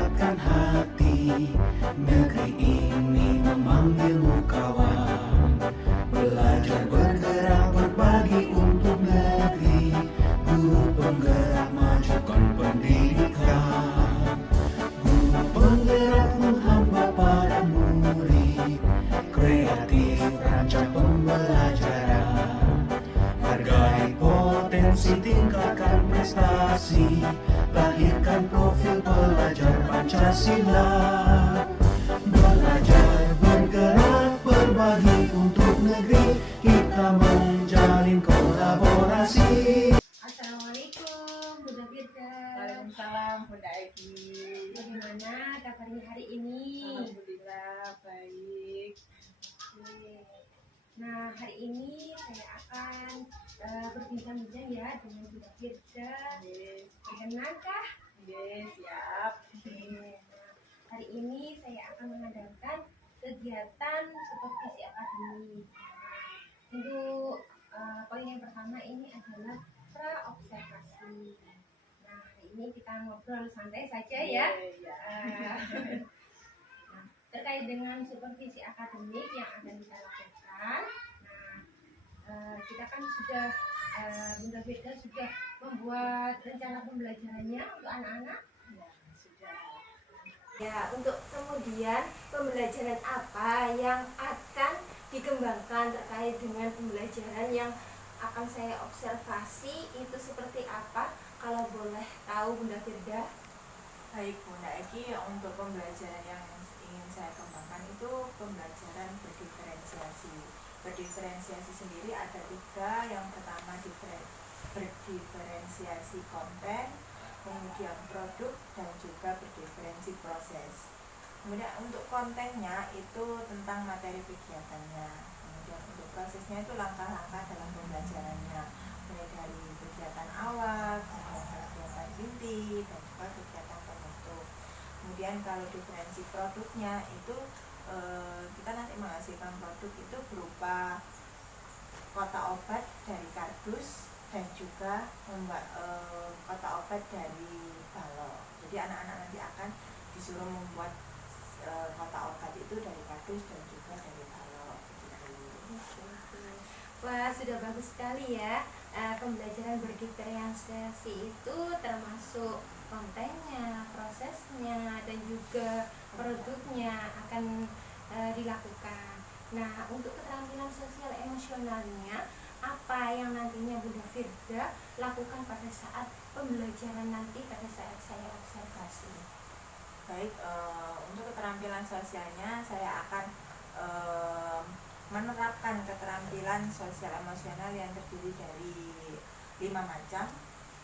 kuatkan hati. Negeri ini memanggilmu kawan, belajar bergerak berbagi untuk negeri. Guru penggerak majukan pendidikan, guru penggerak menghamba para murid, kreatif rancang pembelajaran, hargai potensi tingkatkan prestasi, lahirkan profil pelajar Pancasila. Belajar bergerak berbagi untuk negeri, kita menjalin kolaborasi. Assalamualaikum Bunda Firda. Waalaikumsalam Bunda Egi. Bagaimana kabarnya hari ini? Alhamdulillah baik. Nah, hari ini saya akan berbincang-bincang ya dengan Bunda Firda. Berkenankah? Siap. Nah, hari ini saya akan mengadakan kegiatan supervisi akademik. Untuk poin yang pertama ini adalah pra-observasi. Nah, hari ini kita ngobrol santai saja ya. Nah, terkait dengan supervisi akademik yang akan kita lakukan. Nah, kita kan sudah Bunda Firda sudah membuat rencana pembelajarannya untuk anak-anak. Ya, untuk kemudian pembelajaran apa yang akan dikembangkan terkait dengan pembelajaran yang akan saya observasi itu seperti apa? Kalau boleh tahu Bunda Firda. Baik Bunda Egi, untuk pembelajaran yang ingin saya kembangkan itu pembelajaran berdiferensiasi. Berdiferensiasi sendiri ada 3. Yang pertama berdiferensiasi konten, kemudian produk, dan juga berdiferensi proses. Kemudian untuk kontennya itu tentang materi kegiatannya, kemudian untuk prosesnya itu langkah-langkah dalam pembelajarannya, mulai dari kegiatan awal, kemudian kegiatan inti, dan juga kegiatan penutup. Kemudian kalau diferensi produknya itu kita nanti menghasilkan produk itu berupa kotak obat dari kardus dan juga kotak obat dari balok. Jadi anak-anak nanti akan disuruh membuat kotak obat itu dari kardus dan juga dari balok. Wah, sudah bagus sekali ya. Pembelajaran berdiferensiasi itu termasuk kontennya, prosesnya, dan juga produknya akan dilakukan. Nah, untuk keterampilan sosial emosionalnya, apa yang nantinya Bunda Firda lakukan pada saat pembelajaran nanti pada saat saya observasi? Baik, untuk keterampilan sosialnya saya akan menerapkan keterampilan sosial emosional yang terdiri dari 5 macam.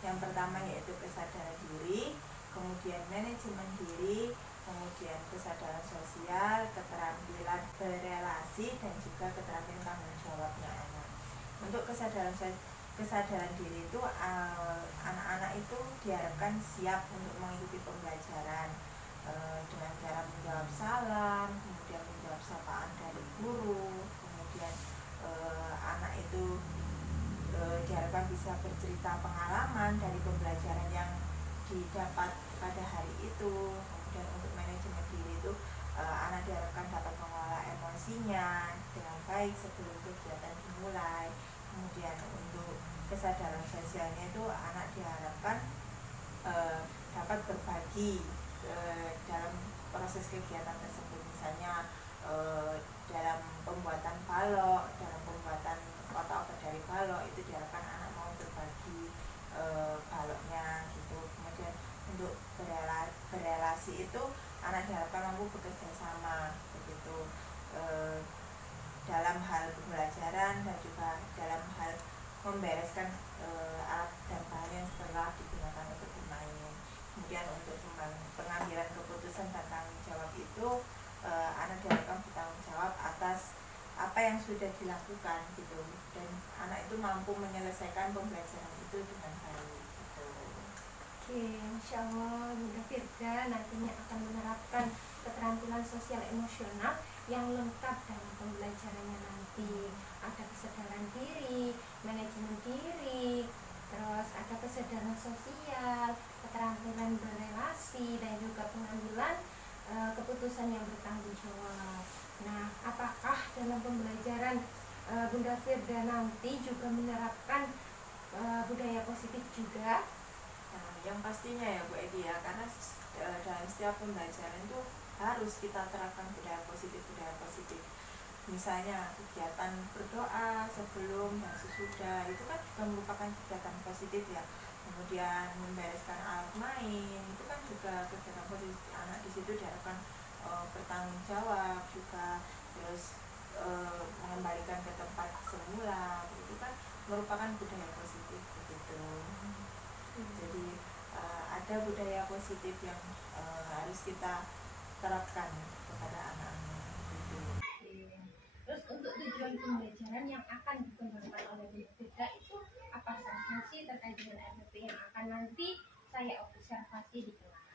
Yang pertama yaitu kesadaran diri, kemudian manajemen diri, kemudian kesadaran sosial, keterampilan berelasi, dan juga keterampilan tanggung jawabnya anak. Untuk kesadaran diri itu anak-anak itu diharapkan siap untuk mengikuti pembelajaran dengan cara menjawab salam, kemudian menjawab sapaan dari guru, kemudian anak itu diharapkan bisa bercerita pengalaman dari pembelajaran yang didapat pada hari itu. Kemudian untuk manajemen diri itu anak diharapkan dapat mengelola emosinya dengan baik sebelum kegiatan dimulai. Kemudian untuk kesadaran sosialnya itu anak diharapkan dapat berbagi dalam proses kegiatan tersebut, misalnya dalam pembuatan balok, dalam pembuatan kotak obat dari balok, itu diharapkan anak mau berbagi baloknya gitu. Kemudian untuk berelasi itu anak diharapkan mampu bekerja sama begitu dalam hal pembelajaran dan juga dalam hal membereskan alat dan bahan yang setelah digunakan untuk bermain. Kemudian untuk pengambilan keputusan dan tanggung jawab itu anak diharapkan bertanggung jawab atas apa yang sudah dilakukan gitu, dan anak itu mampu menyelesaikan pembelajaran itu dengan baik gitu. Oke, Insya Allah Bunda Firda nantinya akan menerapkan keterampilan sosial emosional yang lengkap dalam pembelajarannya nanti. Ada kesadaran diri, manajemen diri, terus ada kesadaran sosial, keterampilan berelasi, dan juga pengambilan kesimpulan keputusan yang bertanggung jawab. Nah, apakah dalam pembelajaran Bunda Firda nanti juga menerapkan budaya positif juga? Nah, yang pastinya ya Bu Edi ya, karena dalam setiap pembelajaran itu harus kita terapkan budaya positif. Misalnya kegiatan berdoa sebelum dan sesudah itu kan juga merupakan kegiatan positif ya. Kemudian membereskan alat main itu kan juga kegiatan positif. Anak di situ diharapkan bertanggung jawab juga, terus mengembalikan ke tempat semula, itu kan merupakan budaya positif begitu. Jadi ada budaya positif yang harus kita terapkan kepada anak-anak gitu. Terus untuk tujuan pembelajaran yang akan dikembangkan oleh Bunda Firda itu apa saja sih terkait dengan RPP yang akan nanti saya observasi di kelas?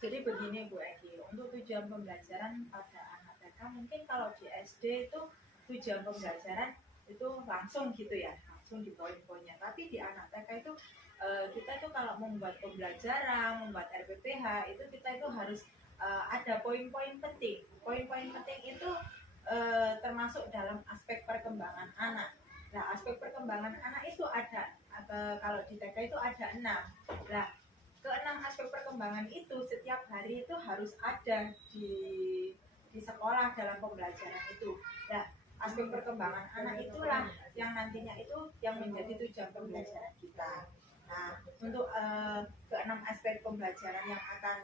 Jadi begini Bu Eki, untuk tujuan pembelajaran pada anak TK mungkin kalau di SD itu tujuan pembelajaran itu langsung gitu ya, langsung di poin-poinnya. Tapi di anak TK itu kita itu kalau membuat pembelajaran, membuat RPPH itu kita itu harus ada poin-poin penting. Poin-poin penting itu termasuk dalam aspek perkembangan anak. Nah, aspek perkembangan anak itu ada kalau di TK itu ada 6. Nah, keenam aspek perkembangan itu setiap hari itu harus ada di sekolah dalam pembelajaran itu. Nah, aspek perkembangan anak itulah yang nantinya itu yang menjadi tujuan pembelajaran kita. Nah, untuk keenam aspek pembelajaran yang akan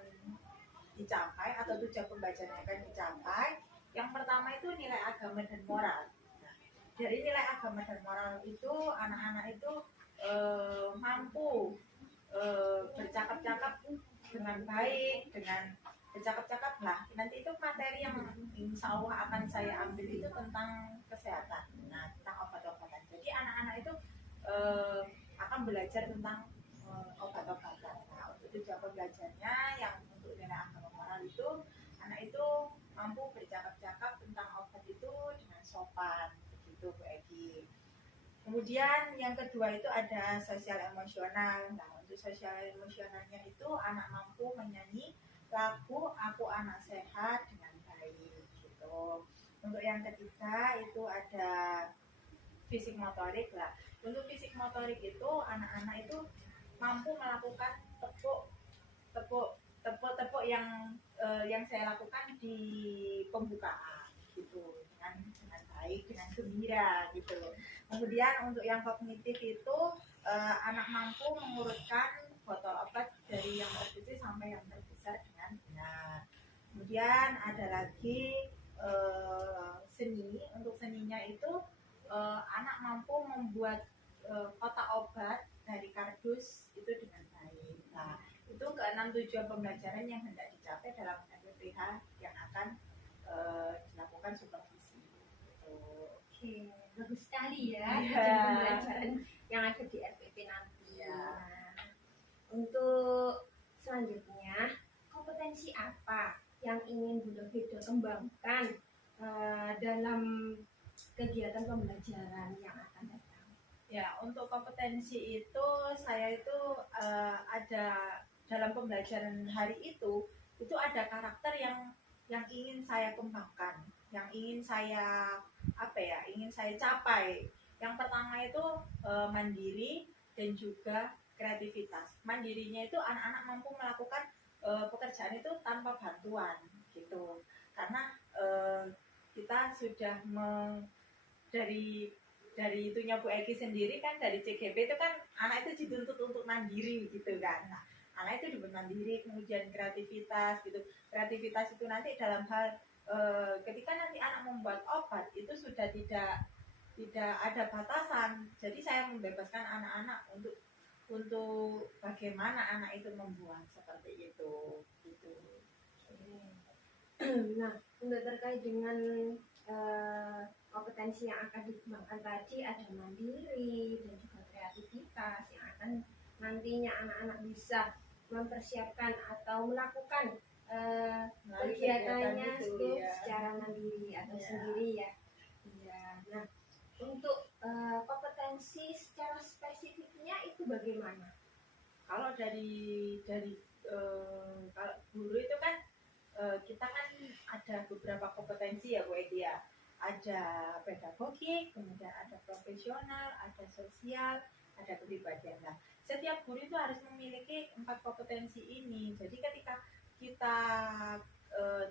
dicapai atau tujuan pembelajaran yang akan dicapai, yang pertama itu nilai agama dan moral. Nah, dari nilai agama dan moral itu anak-anak itu mampu bercakap-cakap dengan baik, dengan bercakap-cakap lah. Nanti itu materi yang insya Allah akan saya ambil itu tentang kesehatan, nah tentang obat-obatan. Jadi anak-anak itu akan belajar tentang obat-obatan. Nah, untuk tujuan belajarnya yang untuk nilai agama moral itu anak itu mampu bercakap-cakap tentang obat itu dengan sopan, begitu Bu Egi. Kemudian yang kedua itu ada sosial emosional. Nah, untuk sosial emosionalnya itu anak mampu menyanyi lagu Aku Anak Sehat dengan baik gitu. Untuk yang ketiga itu ada fisik motorik lah. Untuk fisik motorik itu anak-anak itu mampu melakukan tepuk yang saya lakukan di pembukaan gitu dengan baik, dengan gembira gitu. Kemudian untuk yang kognitif itu anak mampu mengurutkan botol obat dari yang terkecil sampai yang terbesar dengan benar. Kemudian ada lagi seni. Untuk seninya itu anak mampu membuat kotak obat dari kardus itu dengan baik. Nah, itu keenam tujuan pembelajaran yang hendak dicapai dalam RPPH yang akan dilakukan supervisi. Oke, bagus sekali ya tujuan pembelajaran yang ada di RPP nanti. Nah, untuk selanjutnya, kompetensi apa yang ingin Bunda Firda kembangkan dalam kegiatan pembelajaran yang akan datang? Ya, untuk kompetensi itu saya itu ada dalam pembelajaran hari itu ada karakter yang ingin saya kembangkan, yang ingin saya ingin saya capai. Yang pertama itu mandiri dan juga kreativitas. Mandirinya itu anak-anak mampu melakukan pekerjaan itu tanpa bantuan gitu. Karena kita sudah dari itunya Bu Eki sendiri kan, dari CGP itu kan anak itu dituntut untuk mandiri gitu kan. Nah, anak itu dituntut mandiri, kemudian kreativitas gitu. Kreativitas itu nanti dalam hal ketika nanti anak membuat obat itu sudah tidak ada batasan. Jadi saya membebaskan anak-anak untuk bagaimana anak itu membuat seperti itu gitu. Nah, untuk terkait dengan kompetensi yang akan dikembangkan tadi, ada mandiri dan juga kreativitas yang akan nantinya anak-anak bisa mempersiapkan atau melakukan kegiatannya itu secara mandiri atau sendiri ya. Nah, untuk kompetensi secara spesifiknya itu bagaimana? Kalau dari kalau guru itu kan beberapa kompetensi ya Bu Edi ya. Ada pedagogik, kemudian ada profesional, ada sosial, ada kepribadian. Nah, setiap guru itu harus memiliki 4 kompetensi ini. Jadi ketika kita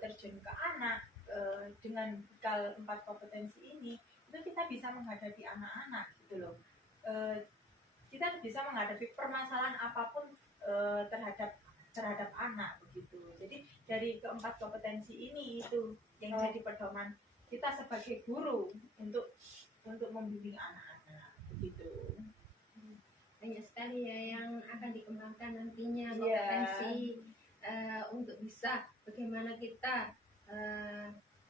terjun ke anak dengan bekal 4 kompetensi ini, itu kita bisa menghadapi anak-anak gitu loh. Kita bisa menghadapi permasalahan apapun terhadap anak begitu. Jadi dari keempat kompetensi ini itu yang jadi pedoman kita sebagai guru untuk membimbing anak-anak begitu. Banyak sekali ya yang akan dikembangkan nantinya Iya. kompetensi untuk bisa bagaimana kita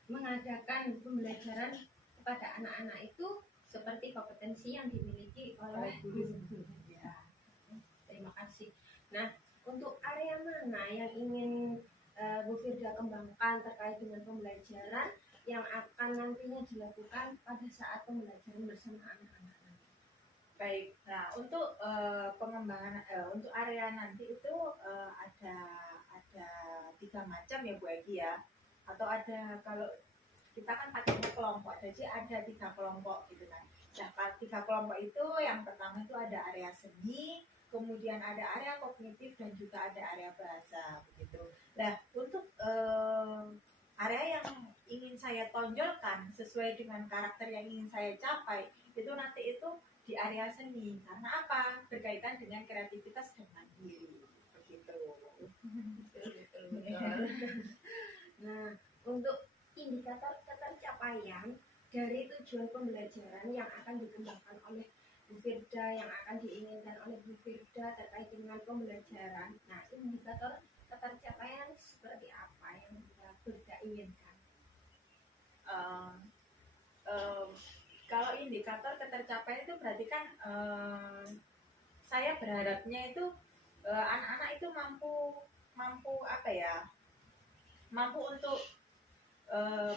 mengadakan pembelajaran kepada anak-anak itu seperti kompetensi yang dimiliki oleh guru. Ya. Terima kasih. Nah, untuk area mana yang ingin Bu Firda kembangkan terkait dengan pembelajaran yang akan nantinya dilakukan pada saat pembelajaran bersama anak-anak? Baik, nah untuk pengembangan untuk area nanti itu ada 3 macam ya Bu Egi ya, atau ada kalau kita kan pakai kelompok, jadi ada 3 kelompok gitu kan. Nah, 3 kelompok itu yang pertama itu ada area seni, kemudian ada area kognitif dan juga ada area bahasa begitu. Nah, untuk area yang ingin saya tonjolkan sesuai dengan karakter yang ingin saya capai itu nanti itu di area seni. Karena apa? Berkaitan dengan kreativitas dan mandiri begitu. Nah, untuk indikator ketercapaian dari tujuan pembelajaran yang akan dikembangkan oleh Bu Firda, yang akan diinginkan oleh Bu Firda terkait dengan pembelajaran. Nah, indikator ketercapaian seperti apa yang Bu Firda inginkan? Kalau indikator ketercapaian itu berarti kan saya berharapnya itu anak-anak itu mampu apa ya? Mampu untuk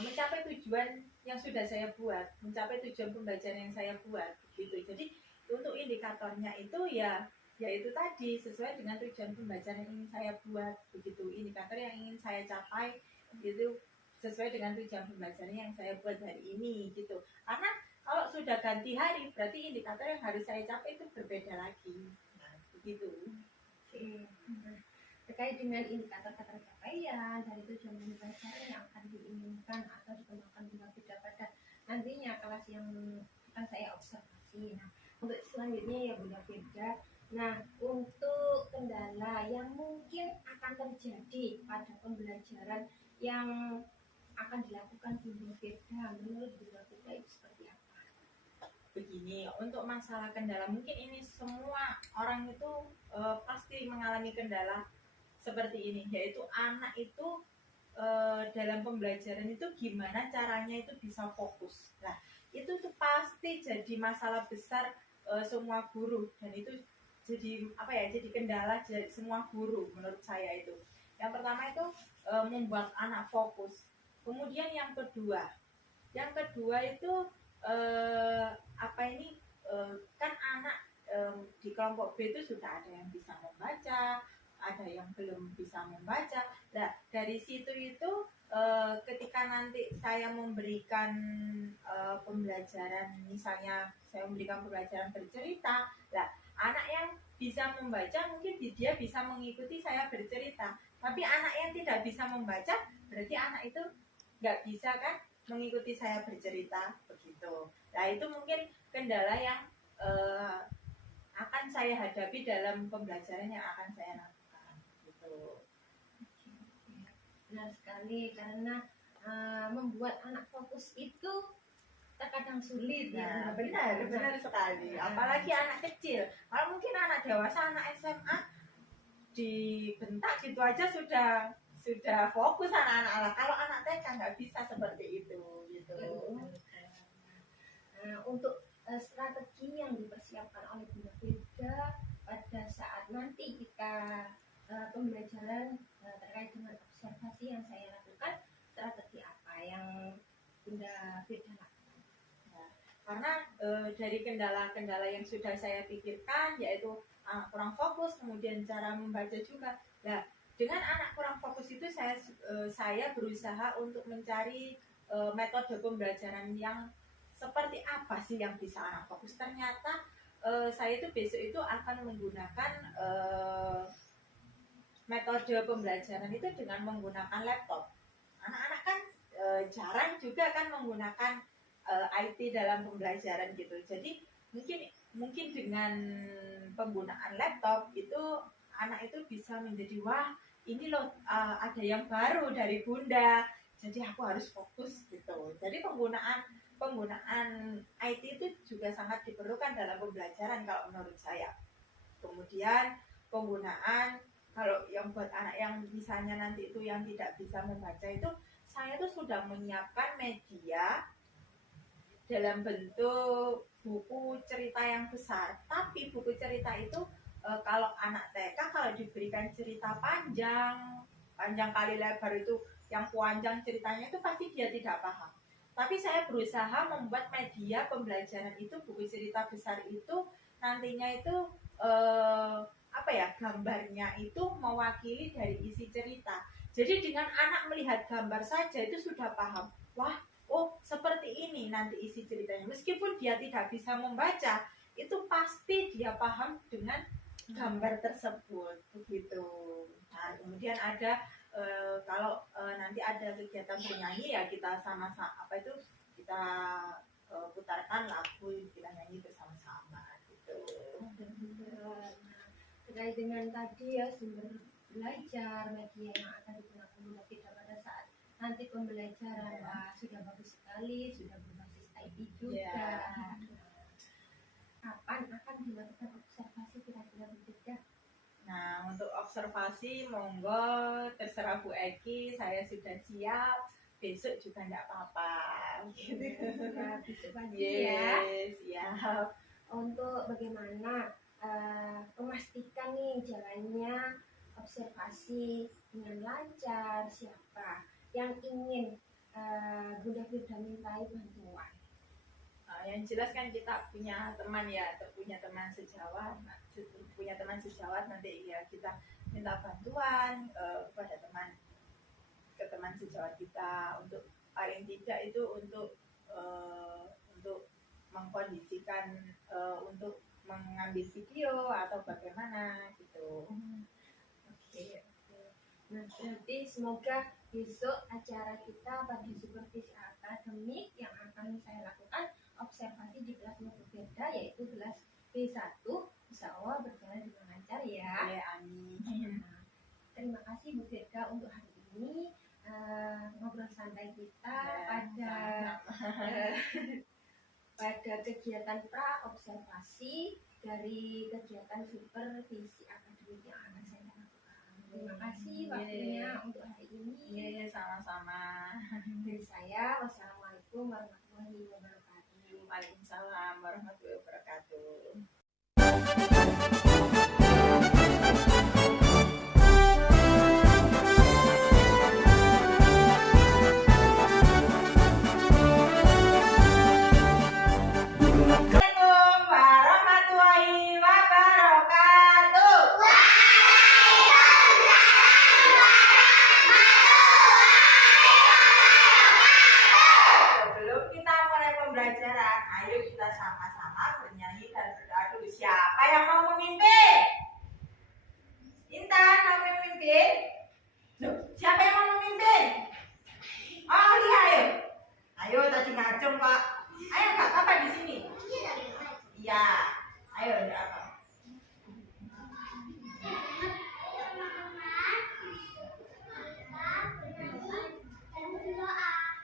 mencapai tujuan yang sudah saya buat, mencapai tujuan pembelajaran yang saya buat gitu. Jadi untuk indikatornya itu ya itu tadi sesuai dengan tujuan pembelajaran yang ingin saya buat begitu. Indikator yang ingin saya capai itu sesuai dengan tujuan pembelajaran yang saya buat hari ini gitu. Karena kalau sudah ganti hari berarti indikator yang harus saya capai itu berbeda lagi. Nah, begitu. Oke. Nah, terkait dengan indikator ketercapaian dari tujuan pembelajaran yang akan diinginkan atau dikembangkan Bu Firda pada nantinya kelas yang akan saya observasi. Nah, untuk selanjutnya ya Bu Firda. Nah, untuk kendala yang mungkin akan terjadi pada pembelajaran yang akan dilakukan Bu Firda, menurut Bu Firda itu seperti apa? Begini, untuk masalah kendala mungkin ini semua orang itu pasti mengalami kendala seperti ini, yaitu anak itu dalam pembelajaran itu gimana caranya itu bisa fokus. Nah, itu tuh pasti jadi masalah besar semua guru, dan itu jadi apa ya? Jadi kendala semua guru menurut saya itu. Yang pertama itu membuat anak fokus. Kemudian yang kedua itu kan anak di kelompok B itu sudah ada yang bisa membaca, ada yang belum bisa membaca. Nah, dari situ itu ketika nanti saya memberikan pembelajaran, misalnya saya memberikan pembelajaran bercerita, nah anak yang bisa membaca mungkin dia bisa mengikuti saya bercerita, tapi anak yang tidak bisa membaca berarti anak itu nggak bisa kan mengikuti saya bercerita begitu. Nah, itu mungkin kendala yang akan saya hadapi dalam pembelajaran yang akan saya lakukan gitu. Benar sekali, karena membuat anak fokus itu terkadang sulit. Nah, benar sekali. Apalagi anak kecil. Kalau mungkin anak dewasa, anak SMA dibentak gitu aja sudah fokus anak-anak. Kalau anak TK nggak bisa seperti itu gitu. Nah, untuk strategi yang dipersiapkan oleh Bu Firda pada saat nanti kita pembelajaran terkait dengan observasi yang saya lakukan, strategi apa yang Bunda Firda lakukan? Nah, karena dari kendala-kendala yang sudah saya pikirkan, yaitu kurang fokus, kemudian cara membaca juga. Nah, dengan anak kurang fokus itu saya berusaha untuk mencari metode pembelajaran yang seperti apa sih yang bisa anak fokus. Ternyata saya itu besok itu akan menggunakan metode pembelajaran itu dengan menggunakan laptop. Anak-anak kan jarang juga kan menggunakan IT dalam pembelajaran gitu. Jadi mungkin dengan penggunaan laptop itu anak itu bisa menjadi wah ini loh ada yang baru dari bunda. Jadi aku harus fokus gitu. Jadi penggunaan IT itu juga sangat diperlukan dalam pembelajaran kalau menurut saya. Kemudian penggunaan kalau yang buat anak yang misalnya nanti itu yang tidak bisa membaca itu, saya tuh sudah menyiapkan media dalam bentuk buku cerita yang besar. Tapi buku cerita itu kalau anak TK kalau diberikan cerita panjang kali lebar itu yang panjang ceritanya itu pasti dia tidak paham. Tapi saya berusaha membuat media pembelajaran itu buku cerita besar itu nantinya itu gambarnya itu mewakili dari isi cerita. Jadi dengan anak melihat gambar saja itu sudah paham. Wah, oh seperti ini nanti isi ceritanya. Meskipun dia tidak bisa membaca, itu pasti dia paham dengan gambar tersebut begitu. Nah, kemudian ada kalau nanti ada kegiatan bernyanyi ya kita sama-sama kita putarkan lagu kita nyanyi bersama-sama gitu. Terkait dengan tadi ya sumber belajar media yang akan digunakan untuk kita pada saat nanti pembelajaran sudah bagus sekali, sudah berbasis IT juga. Kapan akan dilakukan observasi kira-kira berbeda? Nah, untuk observasi monggo terserah Bu Eki, saya sudah siap. Besok juga enggak apa-apa. Gitu. Besok pagi ya. Siap. Untuk bagaimana memastikan nih jalannya observasi dengan lancar, siapa yang ingin Bunda mintai bantuan? Yang jelas kan kita punya teman sejawat nanti ya kita minta bantuan kepada teman sejawat kita untuk paling tidak itu untuk mengkondisikan untuk mengambil video atau bagaimana gitu. Oke. Nah, nanti semoga besok acara kita pada supervisi akademik yang akan saya lakukan observasi di kelasnya berbeda yaitu kelas B1 insya Allah berjalan dengan lancar ya. Amin. Nah, terima kasih Bu Firda untuk hari ini ngobrol santai kita pada kegiatan pra observasi dari kegiatan supervisi akademik yang akan saya lakukan. Terima kasih waktunya untuk hari ini. Sama-sama. Dari saya, wassalamualaikum warahmatullahi wabarakatuh. Waalaikumsalam warahmatullahi wabarakatuh. Siapa yang mau memimpin? Intan mau memimpin? Loh, siapa yang mau memimpin? Oh, iya, ayo. Ayo tadi ngacung, Pak. Ayo, Kak, apa di sini? Iya. Ayo, ada apa?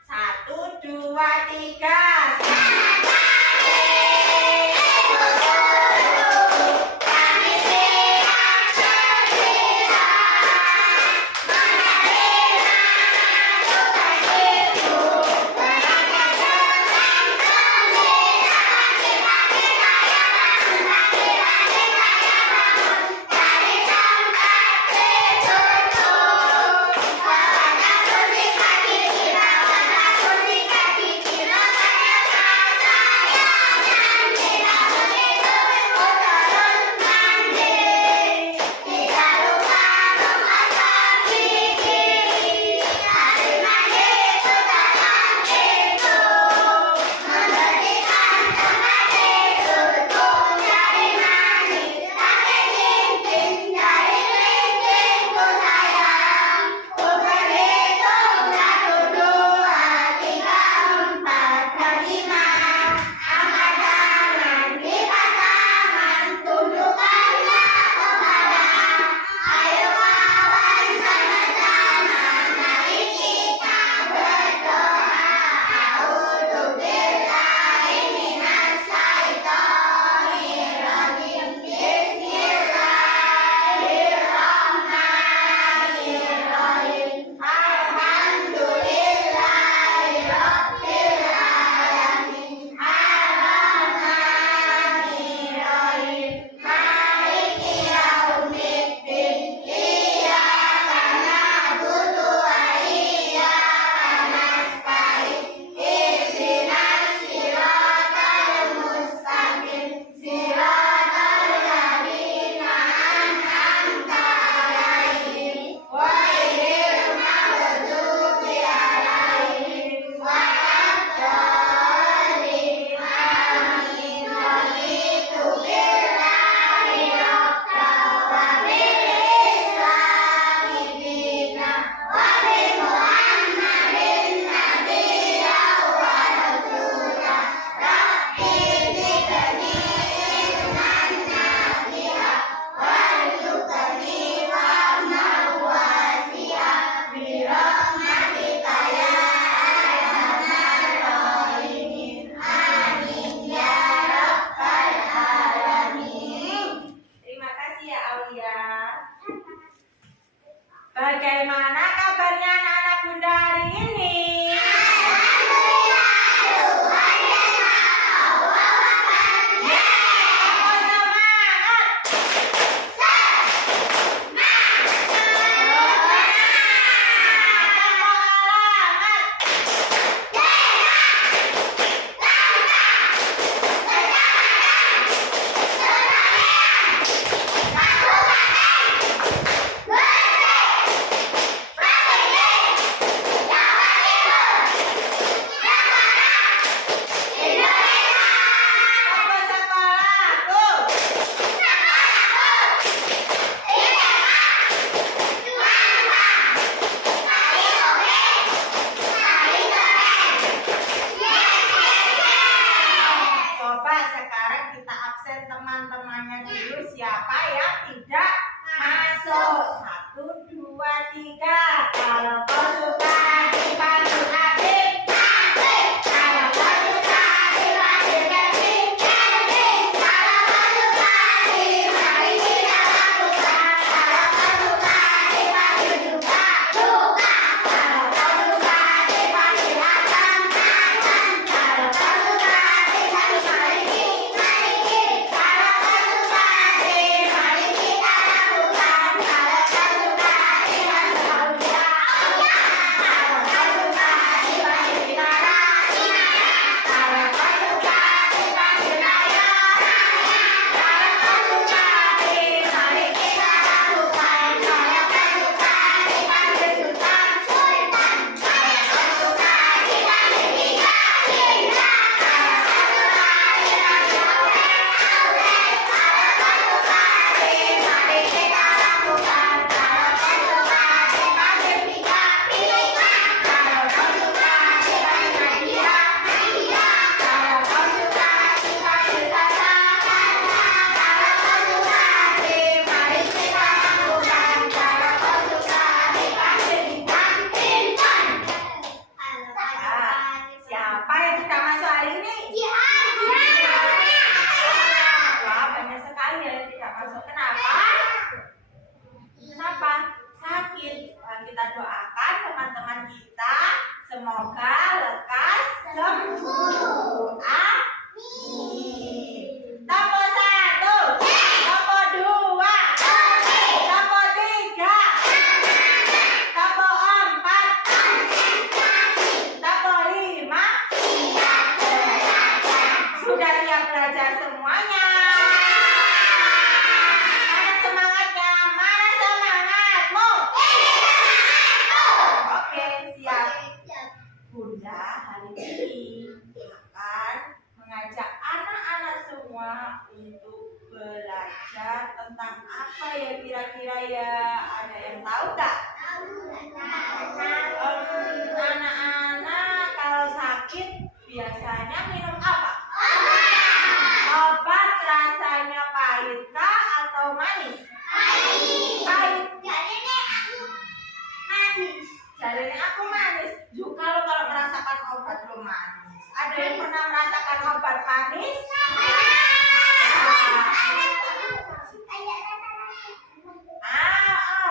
1, 2, 3. kita semoga lekas sembuh. Amin. Topo 1, topo 2, topo 3, topo 4, topo 5. Sudah siap belajar semuanya? Mana semangatnya? Mana semangatmu? Oke, siap. Bunda hari ini akan mengajak anak-anak semua untuk belajar tentang apa ya kira-kira ya? Ada yang tahu nggak? Anak-anak kalau sakit biasanya minum apa? Obat rasanya pahit kah atau manis? Pahit. Jadi aku manis. Kalau merasakan obat lo manis. Ada yang pernah merasakan obat manis?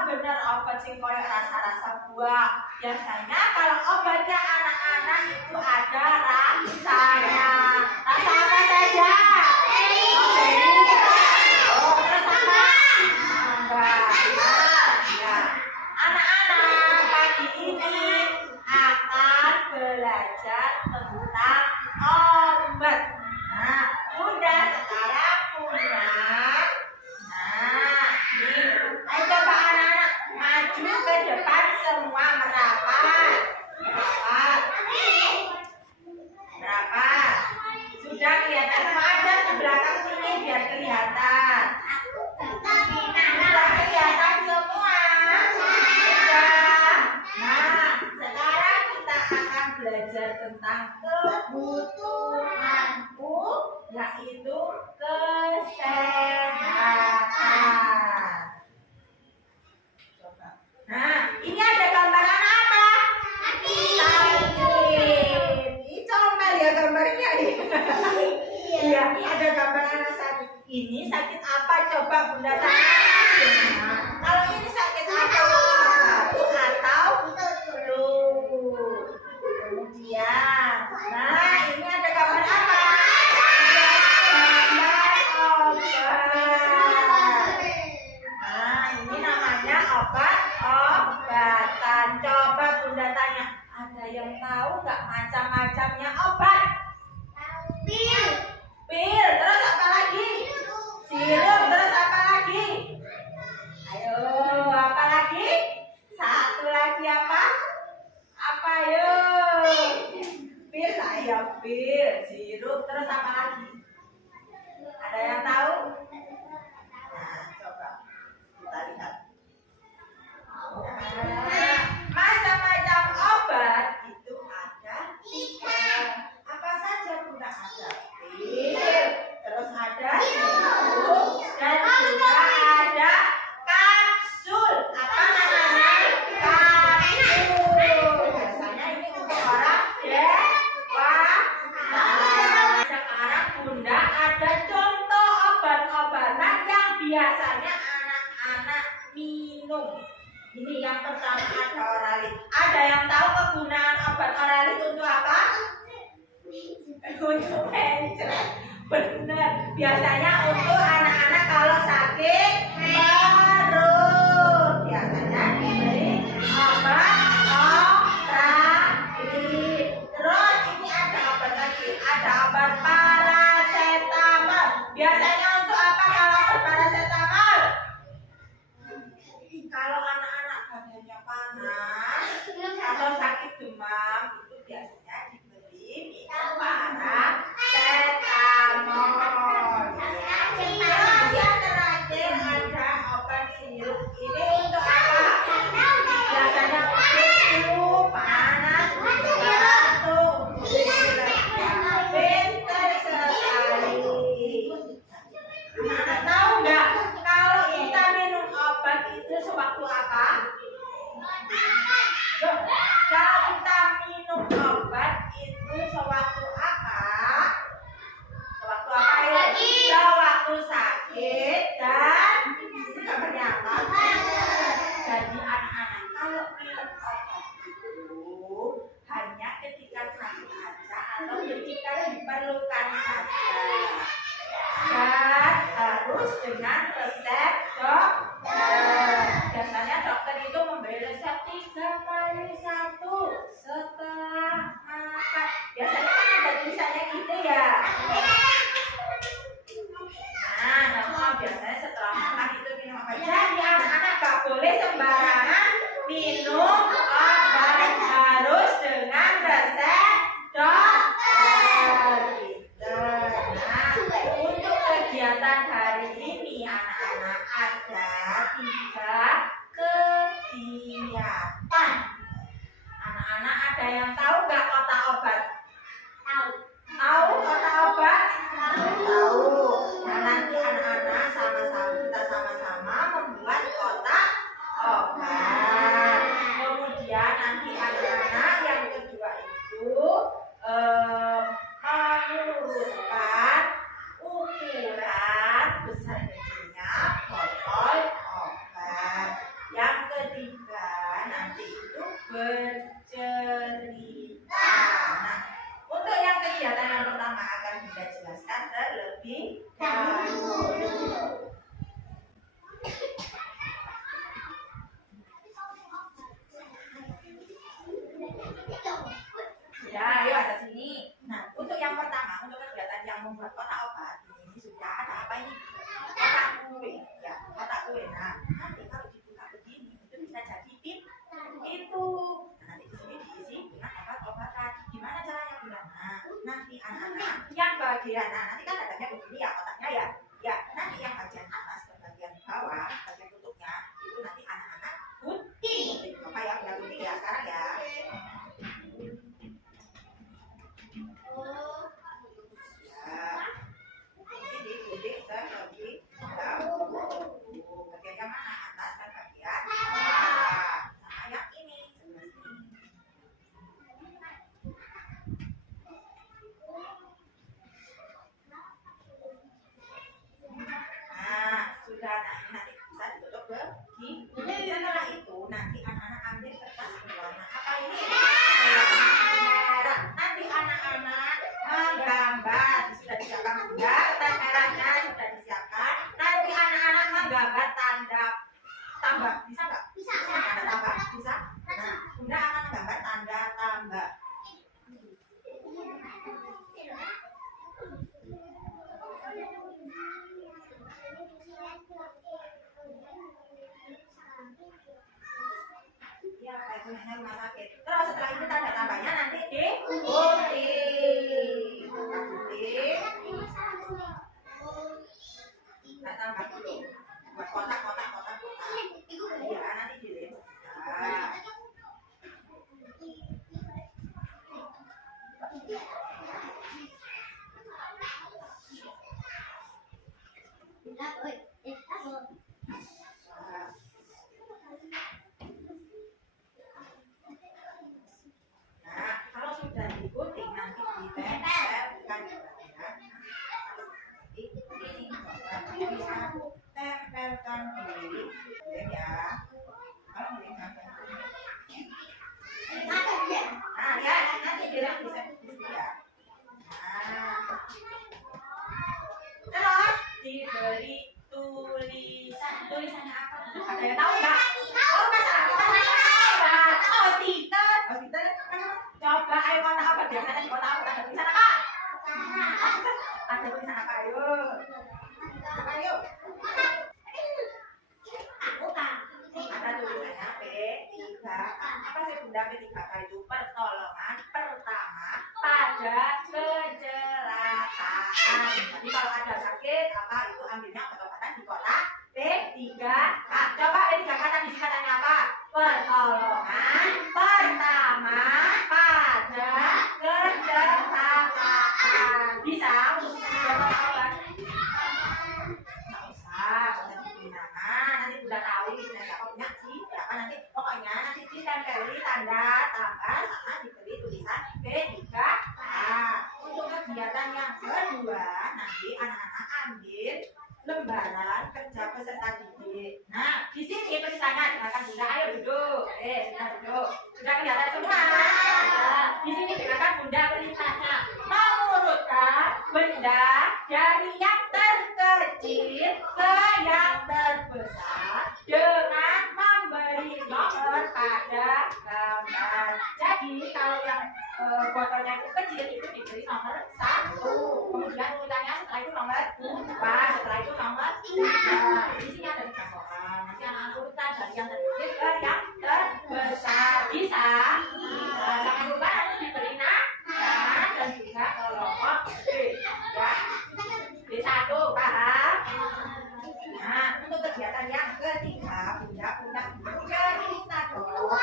Benar, obat sing koyo rasa-rasa buah. Biasanya kalau obatnya anak-anak itu ada rasanya. Rasa apa saja? Terus apa? Ya. Anak-anak pagi ini akan belajar tentang obat. Nah, udah sekarang punya. Nah, nih, ayo coba anak-anak maju ke depan semua merapat. Merapat. Sudah kelihatan semua, ada di belakang sini biar kelihatan. Sudah kelihatan semua. Sudah. Nah, sekarang kita akan belajar tentang kebutuhanku, yaitu kesehatan. Coba. Nah, ini ada gambaran apa? Sakit. Ini comel ya gambarnya. Iya, ada gambaran sakit. Ini sakit apa? Coba Bunda tanya. Nah, kalau ini sakit apa? Batuk atau flu. Kemudian, nah ini ada gambar apa? Gambar obat. Nah, ini namanya obat-obatan. Coba Bunda tanya, ada yang tahu nggak macam-macamnya obat? Pil, terus apa lagi? Sirup, terus apa lagi? Ayo, apa lagi? Satu lagi apa? Apa yuk? Pil, ayo pil, sirup, terus apa lagi? Ada yang tahu? Nah, coba kita lihat. Nah, macam-macam obat itu ada 3. Apa saja Bunda? Ada pil, terus ada sirup, dan juga ada kapsul. Apa namanya? Kapsul. Biasanya ini untuk orang dewasa. Sekarang Bunda ada contoh obat-obatan yang biasanya anak-anak minum. Ini yang pertama ada Oralit. Ada yang tahu kegunaan obat Oralit untuk apa? Untuk mencret. Benar. Biasanya untuk anak-anak kalau sakit perut. Biasanya diberi obat Oralit. Terus ini ada obat lagi. Ada obat paracetamol. Biasanya untuk apa kalau obat paracetamol? Kalau anak-anak badannya panas atau sakit demam itu biasanya diberi minum paracetamol. Terus yang terakhir ada obat sirup. Ini untuk apa? Biasanya untuk flu, panas, batuk, pinter sekali. Anak tahu nggak kalau kita minum obat itu sewaktu apa? Kalau kita minum obat itu sewaktu apa? Sewaktu apa ya? Sewaktu sakit dan gambarnya apa? Jadi anak-anak kalau minum obat itu kalau diperlukan saja. Dan harus dengan resep dokter. Biasanya dokter itu memberi resep 3 kali 1 setelah makan. Biasanya kan ada tulisannya gitu ya. Nah, nama biasanya setelah makan itu minum apa? Jadi anak-anak gak boleh sembarangan minum obat, harus dengan resep dokter. Gitu. Nah, untuk kegiatan hari ini anak-anak ada 3 kegiatan. Anak-anak ada yang tahu nggak kotak obat? Tahu. Tahu kotak obat? Tahu. Nah, nanti anak-anak kita sama-sama membuat kotak obat. Kemudian nanti anak-anak yang kedua itu mengurutkan ukuran besar kecilnya botol obat. Yang ketiga nanti itu bercerita. Nah, untuk yang kegiatan yang pertama akan kita jelaskan terlebih dahulu. Ya, ayo ada sini. Nah, untuk yang pertama, untuk kegiatan yang membuat kotak obat ini sudah ada apa ini? Kotak kue, ya, kotak kue. Nah, nanti kalau dibuka begini itu bisa jadi itu. Nah, nanti di sini diisi dengan obat-obatan. Gimana caranya bulan? Nah, nanti anak-anak yang bagian, nah nanti kan adanya begini ya kotaknya ya. Ya, nanti yang bagian atas dan bagian bawah, bagian tutupnya itu nanti anak-anak gunting. Bapak ya, udah gunting ya sekarang ya. Ini digunting terlebih dahulu. Bagian yang mana? Atas dan bagian bawah. Sama yang ini sebelah sini. Nah, sudah. Nah, ini nanti bisa ditutup begini. Setelah itu nanti anak-anak ambil kertas berwarna apa ini? Merah. Nanti anak-anak menggambar. Sudah disiapkan bunda, kertas merahnya sudah disiapkan. Nanti anak-anak menggambar tanda tambah. Bisa nggak? Bisa. Tanda tambah? Bisa. Nah, bunda akan menggambar tanda tambah. Ya, kayak punyanya rumah sakit. Terus setelah itu tanda tambahnya nanti digunting. Gunting. Nah, tambah dulu. Buat kotak-kotak. Iya, nanti dilem. Nah. Nah, kalau sudah digunting nanti ditempelkan di bagian ini bisa tempelkan dulu ya. Kalau ini nah ya nanti bilang bisa di sini ya. Nah, terus diberi tulisannya apa? Ada yang tahu nggak? Oh, masalah stiker. Coba ayo kotak apa biasanya di kotak apa ada tulisan apa? Ada tulisan apa? Ayo. Apa yuk? Ada tulisannya P3K. Apa sih bunda P3K itu? Pertolongan pertama pada kecelakaan. Jadi kalau ada sakit apa itu ambilnya obat-obatan di kotak P3K. Coba P3K tadi katanya apa? Pertolongan pertama pada kecelakaan. Bisa untuk kotak obat? Nggak usah digunakan. Nanti udah tahu ini siapa punya siapa nanti. Pokoknya nanti ditempeli tanda tambah sama diberi tulisan P3K. Untuk kegiatan yang kedua nanti anak-anak ambil lembaran kerja peserta didik. Nah, di sini tulisannya silakan bunda ayo duduk. Sudah duduk. Sudah kelihatan semua. Di sini silakan bunda beritanya. Mengurut kalau yang botolnya itu kecil itu diberi nomor 1. Kemudian urutannya setelah itu nomor 2, setelah itu nomor 3. Isinya ada 3 soal. Nanti anak-anak urutan dari yang terkecil ke yang terbesar. Bisa? Jangan lupa nanti diberi nama dan juga kelompok B. Ya. B1, paham? Nah, untuk kegiatan yang ketiga, Bunda cerita dong. Wah,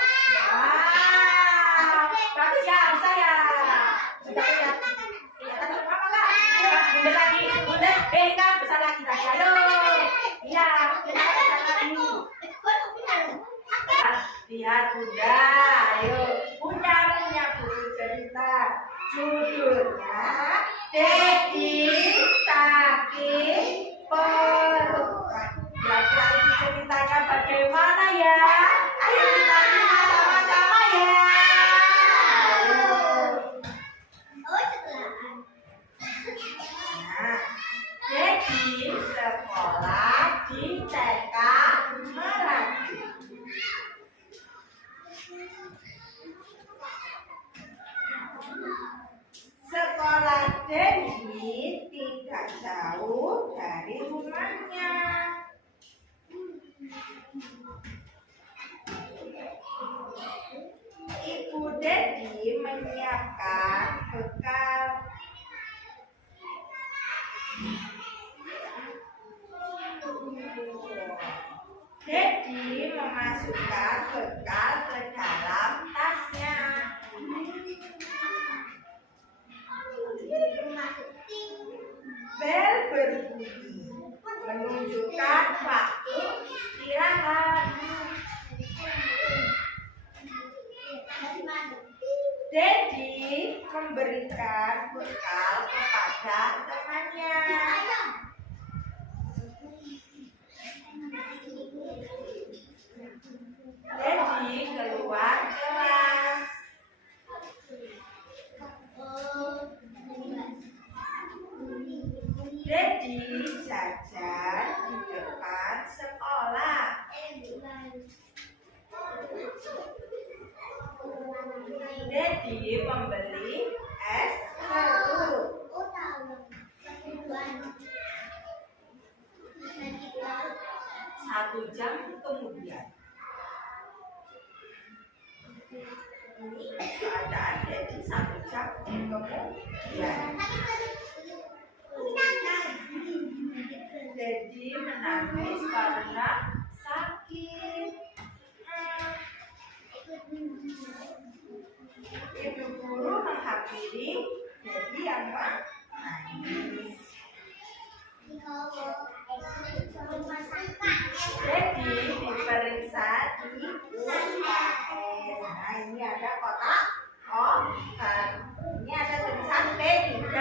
bagus ya, bisa ya. Sudah ya. Iya, tadi apa enggak? Bunda lagi, Bunda, kan besar lagi tadi. Ayo. Iya, kita besar lagi. Lihat Bunda, ayo. Bunda punya buku cerita. Judulnya Dedi Sakit Perut. Kira-kira isi ceritanya bagaimana ya? Ayo kita simak sama-sama ya. Nah, Dedi sekolah di TK Merapi. Sekolah Dedi tidak jauh dari rumahnya. Ibu Dedi menyiapkan bekal. Dedi memasukkan bekal ke dalam tasnya. Bel berbunyi menunjukkan waktu istirahat. Dedi memberikan bekal kepada temannya. Dedi keluar kelas. Dedi jajan di depan sekolah. Dedi membeli es serut. 1 jam kemudian. Ini keadaan Dedi 1 jam kemudian. Dedi menangis karena sakit. Ibu guru menghampiri Dedi yang menangis. Dedi diperiksa di UKM. Nah, ini ada kotak. Oh, ini ada tulisan P3K.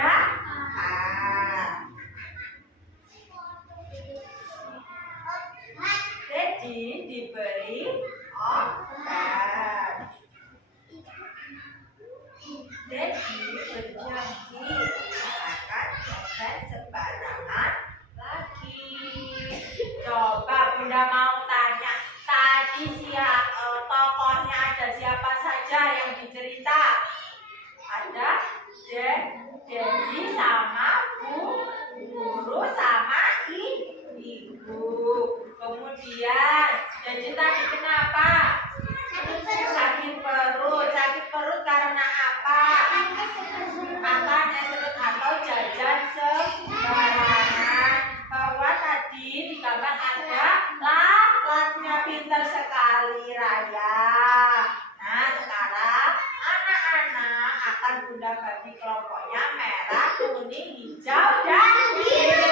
Dedi diberi obat. Dedi berjanji akan obat sembarangan lagi. Coba Bunda mau tanya, tadi tokohnya ada siapa saja yang dicerita? Ada Dedi sama Bu Guru sama Ibu. Kemudian Dedi tadi kenapa? Sakit perut. Sakit perut karena apa? Makan es serut atau jajan sembarangan. Bahwa tadi di gambar ada latnya, pintar sekali Raya. Nah, sekarang anak-anak akan Bunda bagi kelompoknya merah, kuning, hijau, dan biru.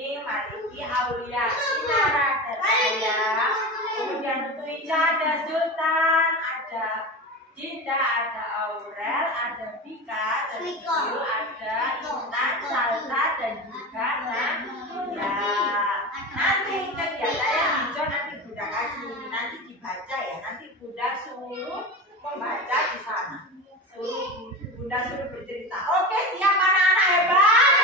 Maliki, Aulia, Inara, Teraya. Kemudian untuk hijau ada Sultan, ada Dinda, ada Aurel, ada Bika, dan biru ada Intan, Salsa, dan juga Nadia. Nanti kegiatan yang hijau nanti Bunda kasih, nanti dibaca ya. Nanti Bunda suruh membaca di sana. Bunda suruh bercerita. Oke, siap anak-anak hebat?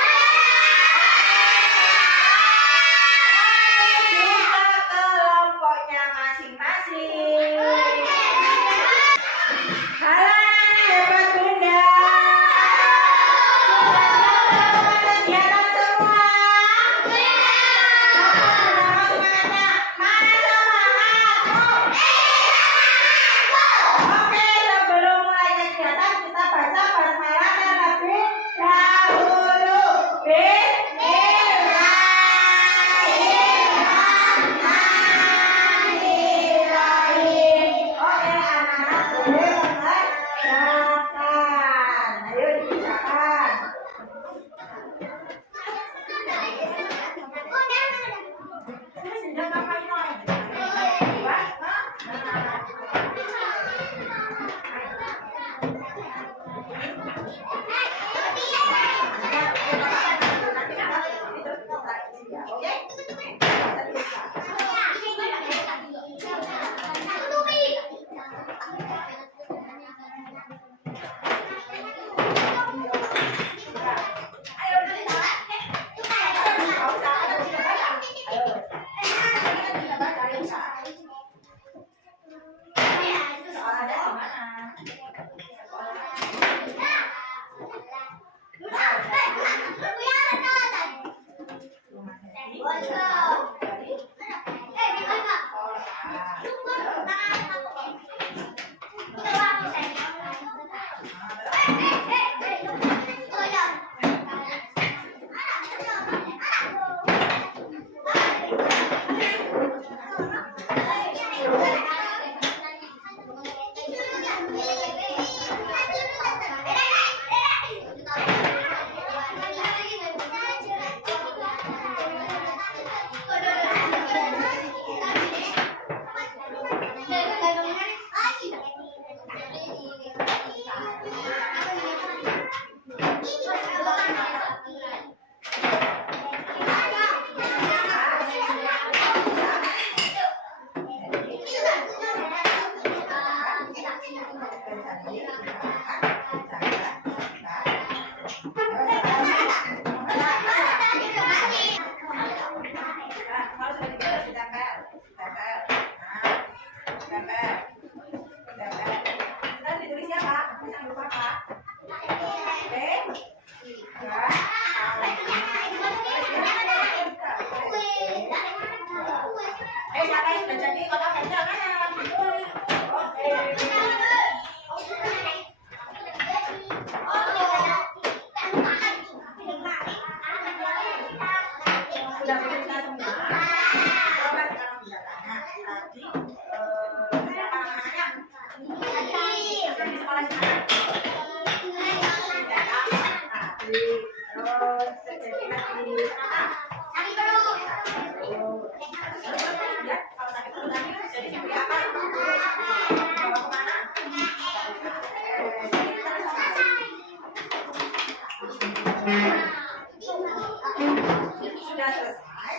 Sudah selesai.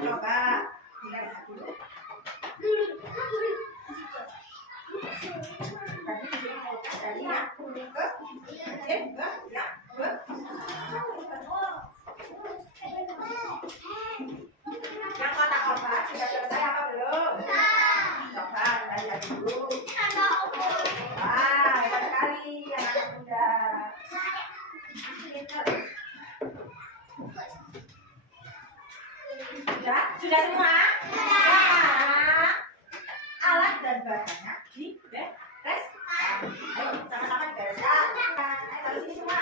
Coba lihat dulu. Tadi ya, yang kotak obat sudah selesai apa belum? Coba kita lihat dulu. Wah, hebat sekali anak muda. Sudah semua? Nah, alat dan bahannya dibereskan. Ayo sama-sama dibereskan. Ayo taruh sini semua.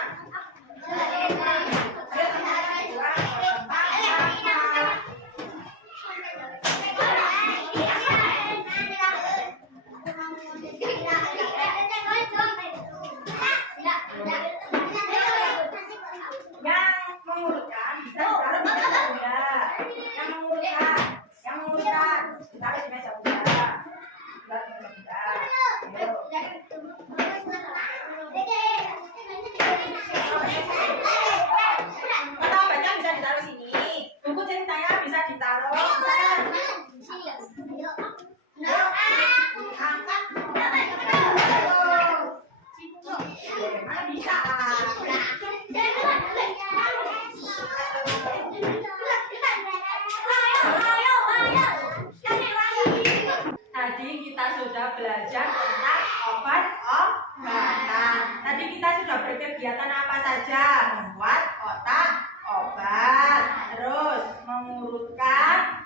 Tadi kita sudah belajar tentang obat-obatan. Tadi kita sudah berkegiatan apa saja? Membuat kotak obat, terus mengurutkan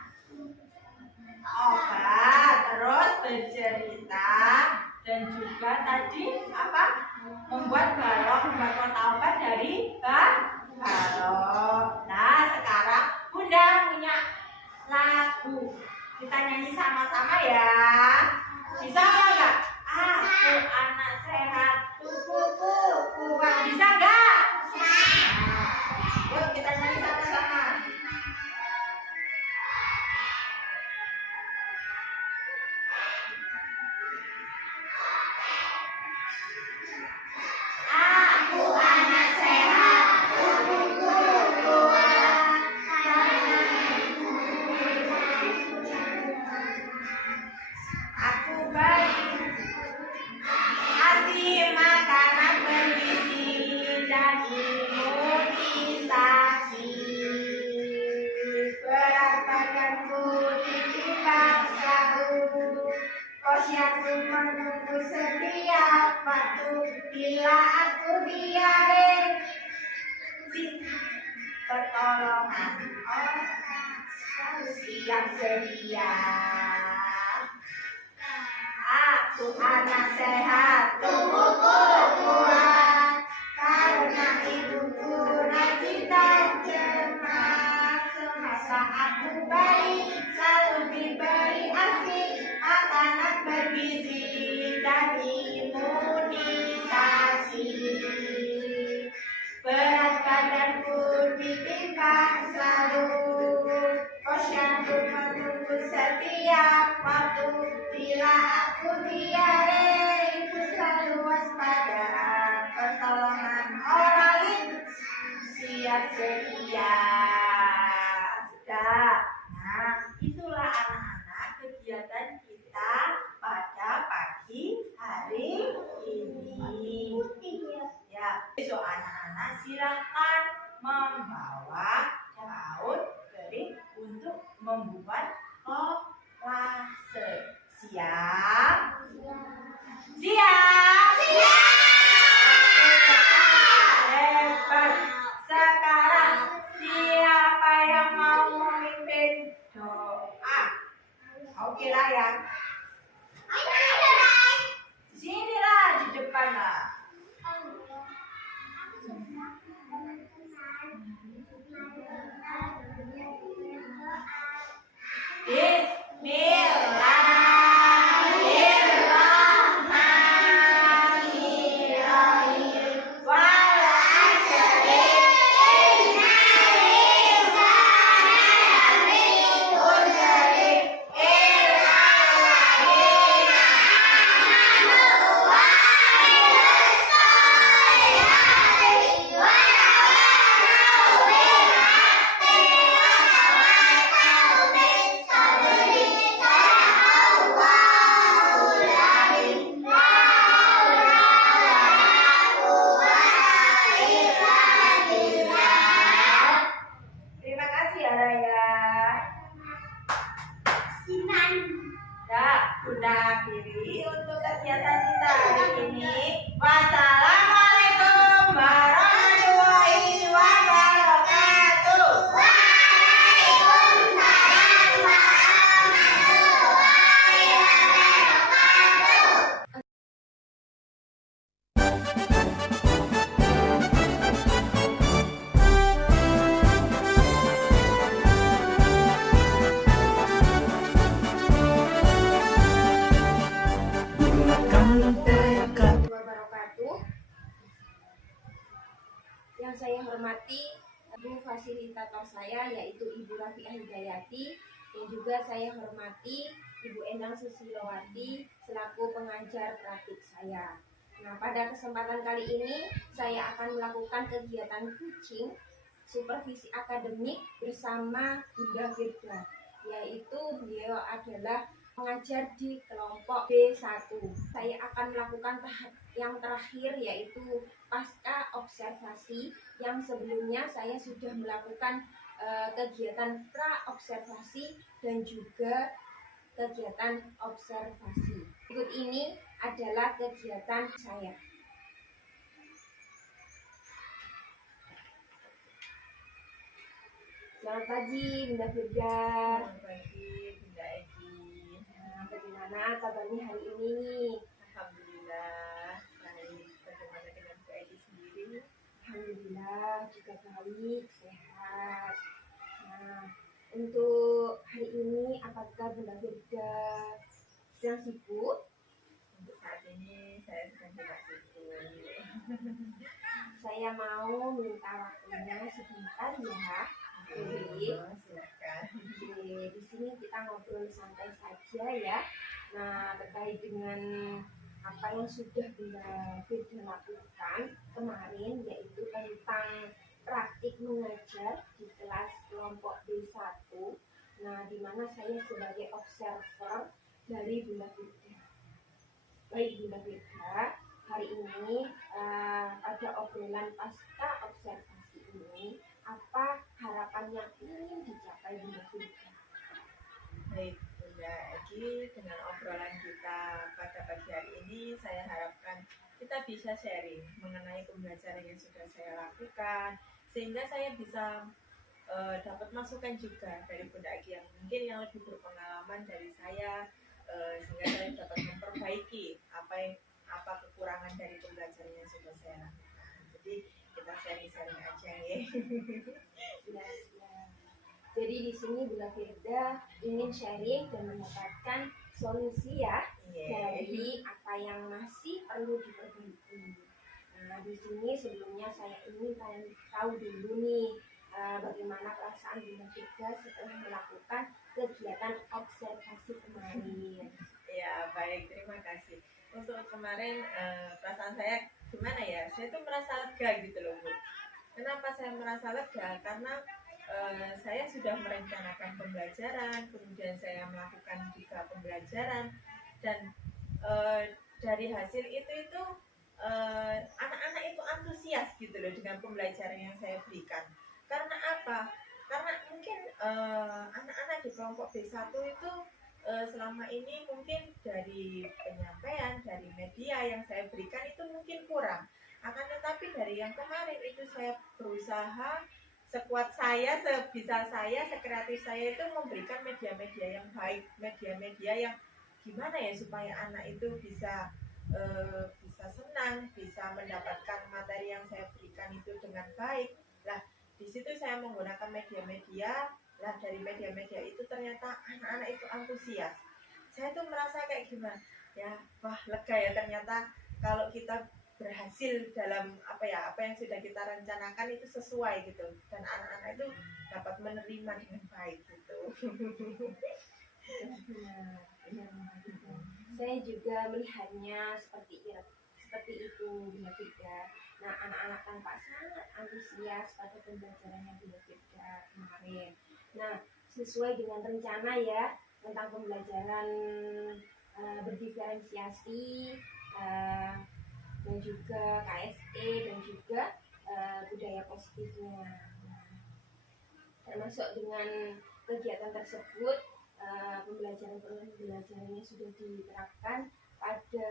obat, terus bercerita, dan juga tadi apa? Membuat balok, membuat kotak obat dari balok. Nah, sekarang Bunda punya lagu. Kita nyanyi sama-sama ya. Bisa nggak? Aku anak sehat, tubuhku kuat. Bisa nggak? Yuk kita nyanyi sama-sama. siap sedia. Aku anak sehat, tubuhku kuat, karena ibuku rajin dan cermat. Semasa aku bayi, selalu diberi ASI, makanan bergizi dan imunisasi. Berat badanku ditimbang selalu, posyandu menunggu setiap waktu. Bila aku diare, ibu selalu waspada, pertolongan orang lain siap sedia. Sudah. Nah, itulah anak-anak kegiatan kita pada pagi hari ini. Ya, besok anak-anak silakan membawa daun kering untuk membuat kolase. Siap? Siap? Hebat. Sekarang siapa yang mau memimpin doa? Oke lah ya. Sinilah di depan lah. Bismillahirrahmanirrahim. Wal asri innal insana lafi khusr illa alladziina aamanu wa amilus solihati wa tawasaw bil haqqi wa tawasaw bis sabri. Sadaqallahul azim. La haula wala quwwata illa billah. Terima kasih ya Raya. Ya, Bunda akhiri untuk kegiatan kita hari ini. Wassalamualaikum warahmatullahi wabarakatuh. Waalaikumsalam warahmatullahi wabarakatuh. Bulatkan tekad. Wabarakatuh. Yang saya hormati ibu fasilitator saya yaitu Ibu Rafiah Hidayati, dan juga saya hormati Ibu Endang Susilowati selaku pengajar praktik saya. Nah, pada kesempatan kali ini saya akan melakukan kegiatan coaching supervisi akademik bersama Bunda Firda, yaitu beliau adalah mengajar di kelompok B1. Saya akan melakukan tahap yang terakhir yaitu pasca observasi, yang sebelumnya saya sudah melakukan kegiatan pra-observasi dan juga kegiatan observasi. Berikut ini adalah kegiatan saya. Selamat pagi Bunda Firda. Selamat pagi, Bunda Egi. Nah, bagaimana kabarnya hari ini? Alhamdulillah baik. Bagaimana dengan Bu Egi sendiri? Alhamdulillah juga baik, sehat. Nah, untuk hari ini apakah Bunda Firda sedang sibuk? Untuk saat ini saya sedang tidak sibuk. Saya mau minta waktunya sebentar ya. Boleh. Silakan. Oke, di sini kita ngobrol santai saja ya. Nah, terkait dengan apa yang sudah Bunda Firda lakukan kemarin, yaitu tentang praktik mengajar di kelas kelompok B1. Nah, di mana saya sebagai observer dari Bunda Firda. Baik Bunda Firda, hari ini pada obrolan pasca observasi ini, apa harapan yang ingin dicapai Bunda Firda? Baik, Bunda Egi, dengan obrolan kita pada pagi hari ini, saya harapkan kita bisa sharing mengenai pembelajaran yang sudah saya lakukan, sehingga saya bisa dapat masukan juga dari Bunda Egi yang mungkin yang lebih berpengalaman dari saya, sehingga saya dapat memperbaiki apa kekurangan dari pembelajaran yang sudah saya lakukan. Jadi kita sharing-sharing aja ya. Ya, ya. Jadi di sini Bunda Firda ingin sharing dan mendapatkan solusi ya dari apa yang masih perlu diperbaiki. Nah, di sini sebelumnya saya ingin kalian tahu dulu nih bagaimana perasaan Bunda Firda setelah melakukan kegiatan observasi kemarin. Ya baik, terima kasih. Untuk kemarin perasaan saya gimana ya? Saya tuh merasa lega gitu loh Bu. Kenapa saya merasa lega? Karena saya sudah merencanakan pembelajaran, kemudian saya melakukan juga pembelajaran, dan dari hasil itu anak-anak itu antusias gitu loh dengan pembelajaran yang saya berikan. Karena apa? Karena mungkin anak-anak di kelompok B1 itu selama ini mungkin dari penyampaian, dari media yang saya berikan itu mungkin kurang. Akan tetapi dari yang kemarin itu saya berusaha sekuat saya, sebisa saya, sekreatif saya itu memberikan media-media yang baik, media-media yang gimana ya supaya anak itu bisa senang, bisa mendapatkan materi yang saya berikan itu dengan baik. Lah, di situ saya menggunakan media-media. Lah, dari media-media itu ternyata anak-anak itu antusias. Saya tuh merasa kayak gimana? Ya, wah lega ya ternyata kalau kita berhasil dalam apa yang sudah kita rencanakan itu sesuai gitu, dan anak-anak itu dapat menerima dengan baik gitu. Saya juga melihatnya seperti itu Bunda Firda. Nah, anak-anak tampak sangat antusias pada pembelajaran yang Bunda Firda kemarin. Nah, sesuai dengan rencana ya tentang pembelajaran berdiferensiasi dan juga KSE dan juga budaya positifnya. Nah, termasuk dengan kegiatan tersebut pembelajarannya sudah diterapkan pada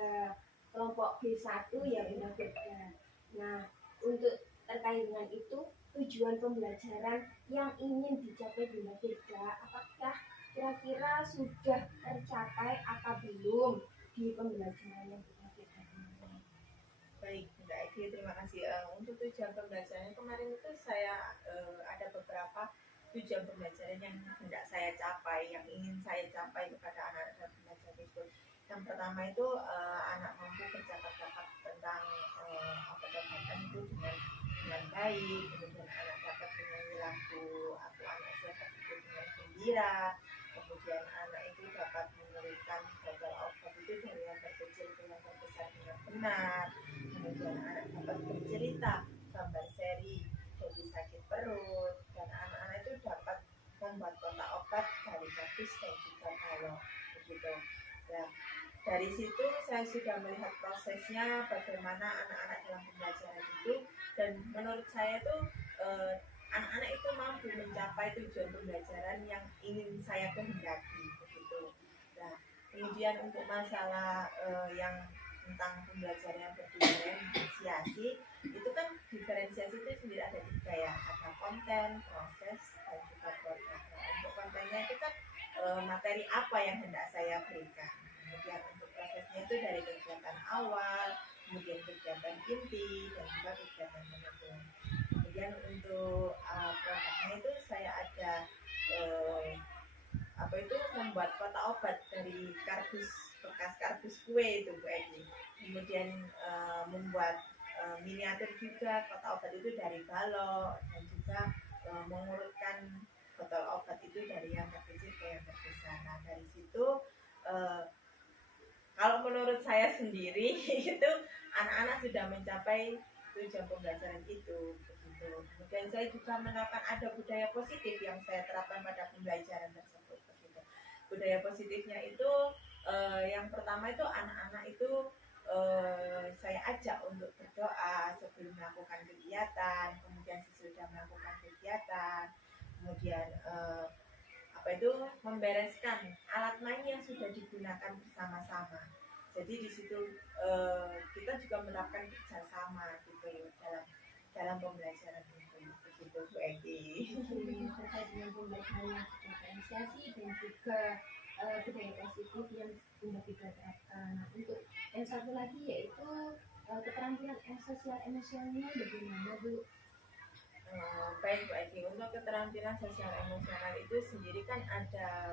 kelompok B1 ya Bunda Firda. Nah, untuk terkait dengan itu tujuan pembelajaran yang ingin dicapai Bunda Firda, apakah kira-kira sudah tercapai apa belum di pembelajaran yang Bunda Firda ini? Baik, Mbak Egi, terima kasih. Untuk tujuan pembelajaran kemarin itu saya ada beberapa tujuan pembelajaran yang hendak saya capai, yang ingin saya capai kepada anak-anak dan pembelajar itu. Yang pertama itu anak mampu bercakap-cakap tentang obat-obatan itu dengan baik, kemudian anak dapat menyanyi lagu Aku Anak Sehat itu dengan gembira, kemudian anak itu dapat menyelipkan botol obat itu dari yang terkecil ke yang terbesar dengan benar, kemudian anak dapat bercerita gambar seri jadi sakit perut, dan anak-anak itu dapat membuat kotak obat dari kardus dan juga balok begitu. Nah, dari situ saya sudah melihat prosesnya bagaimana anak-anak dalam pembelajaran itu, dan menurut saya itu anak-anak itu mampu mencapai tujuan pembelajaran yang ingin saya kehendaki begitu. Nah, kemudian untuk masalah yang tentang pembelajaran yang berdiferensiasi, itu kan diferensiasi itu sendiri ada 3 ya, ada konten, proses, dan juga program. Nah, untuk kontennya itu kan materi apa yang hendak saya berikan, kemudian untuk prosesnya itu dari kegiatan awal, kemudian kegiatan inti, dan juga kegiatan penutup. Kemudian untuk produknya itu saya ada membuat kotak obat dari kardus, bekas kardus kue itu Bu Edi. Kemudian membuat miniatur juga kotak obat itu dari balok, dan juga mengurutkan botol obat itu dari yang terkecil ke yang terbesar. Nah, dari situ kalau menurut saya sendiri itu anak-anak sudah mencapai tujuan pembelajaran itu begitu. Kemudian saya juga menerapkan ada budaya positif yang saya terapkan pada pembelajaran tersebut begitu. Budaya positifnya itu yang pertama itu anak-anak itu saya ajak untuk berdoa sebelum melakukan kegiatan, kemudian sesudah melakukan kegiatan, kemudian membereskan alat main yang sudah digunakan bersama-sama. Jadi di situ kita juga menerapkan kerjasama gitu dalam pembelajaran itu. gitu Bu Eki. Terkait dengan pembelajaran diferensiasi dan juga budaya positif yang Bunda Fida terapkan. Nah, untuk yang satu lagi yaitu keterampilan sosial emosionalnya bagaimana Bu? Baik Bu Eki, untuk keterampilan sosial emosional itu sendiri kan ada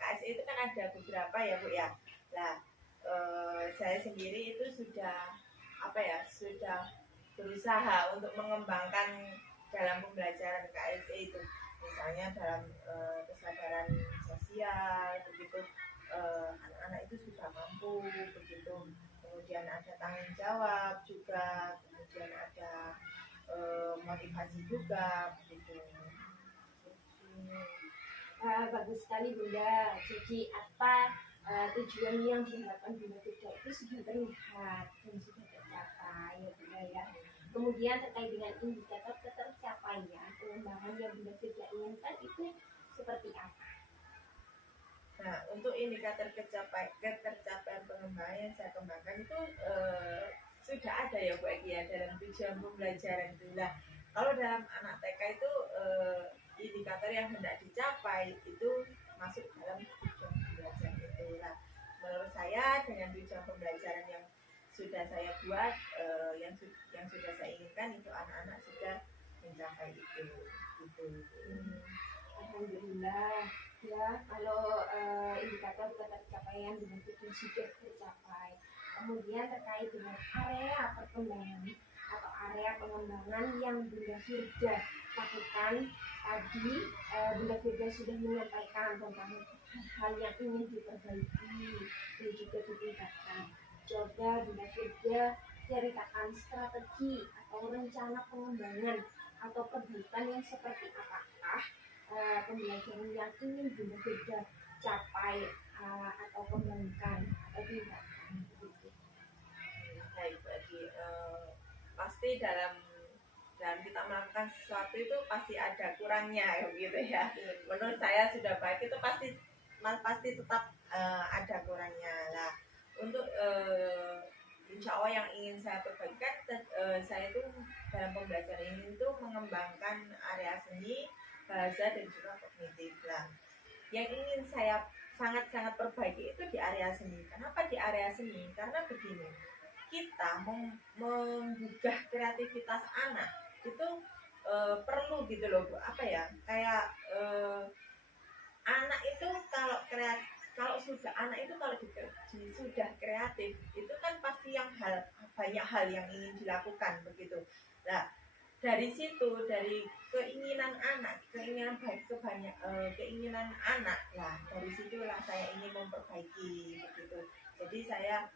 KSE itu kan ada beberapa ya Bu ya. Nah, saya sendiri itu sudah sudah berusaha untuk mengembangkan dalam pembelajaran KSE itu, misalnya dalam kesadaran sosial begitu, anak-anak itu sudah mampu begitu, kemudian ada tanggung jawab juga, kemudian ada motivasi juga begitu. Bagus sekali Bunda. Jadi apa tujuan yang diharapkan Bunda Fida itu sudah terlihat dan sudah tercapai ya Bunda ya. Kemudian terkait dengan indikator ketercapaian pengembangan yang Bunda Fida inginkan itu seperti apa? Nah, untuk indikator ketercapaian pengembangan yang saya kembangkan itu sudah ada ya Bu Eki ya dalam tujuan pembelajaran itu. Nah, kalau dalam anak TK itu indikator yang hendak dicapai itu masuk dalam tujuan pembelajaran itu. Nah, menurut saya dengan tujuan pembelajaran yang sudah saya buat, yang sudah saya inginkan itu anak-anak sudah mencapai itu. Gitu. Alhamdulillah ya, kalau indikator ketercapaian Bunda Fida sudah tercapai. Kemudian terkait dengan area perkembangan atau area pengembangan yang Bunda Fida lakukan tadi, Bunda Fida sudah menyampaikan tentang hal yang ingin diperbaiki dan juga ditingkatkan. Coba Bunda Fida ceritakan strategi atau rencana pengembangan atau perbaikan yang seperti apakah pembelajaran yang ingin Bunda Fida capai atau kembangkan atau tingkatkan. Baik, bagi pasti dalam kita melakukan sesuatu itu pasti ada kurangnya gitu ya. Menurut saya sudah baik itu pasti tetap ada kurangnya. Nah, untuk insya Allah yang ingin saya perbaikan, saya itu dalam pembelajaran ini itu mengembangkan area seni, bahasa dan juga kognitif lah. Yang ingin saya sangat-sangat perbaiki itu di area seni. Kenapa di area seni? Karena begini, kita menggugah kreativitas anak itu perlu gitu loh Bu. Kayak anak itu kalau sudah kreatif itu kan pasti banyak hal yang ingin dilakukan begitu. Nah, dari situ, dari keinginan anak lah, dari situlah saya ingin memperbaiki begitu. Jadi saya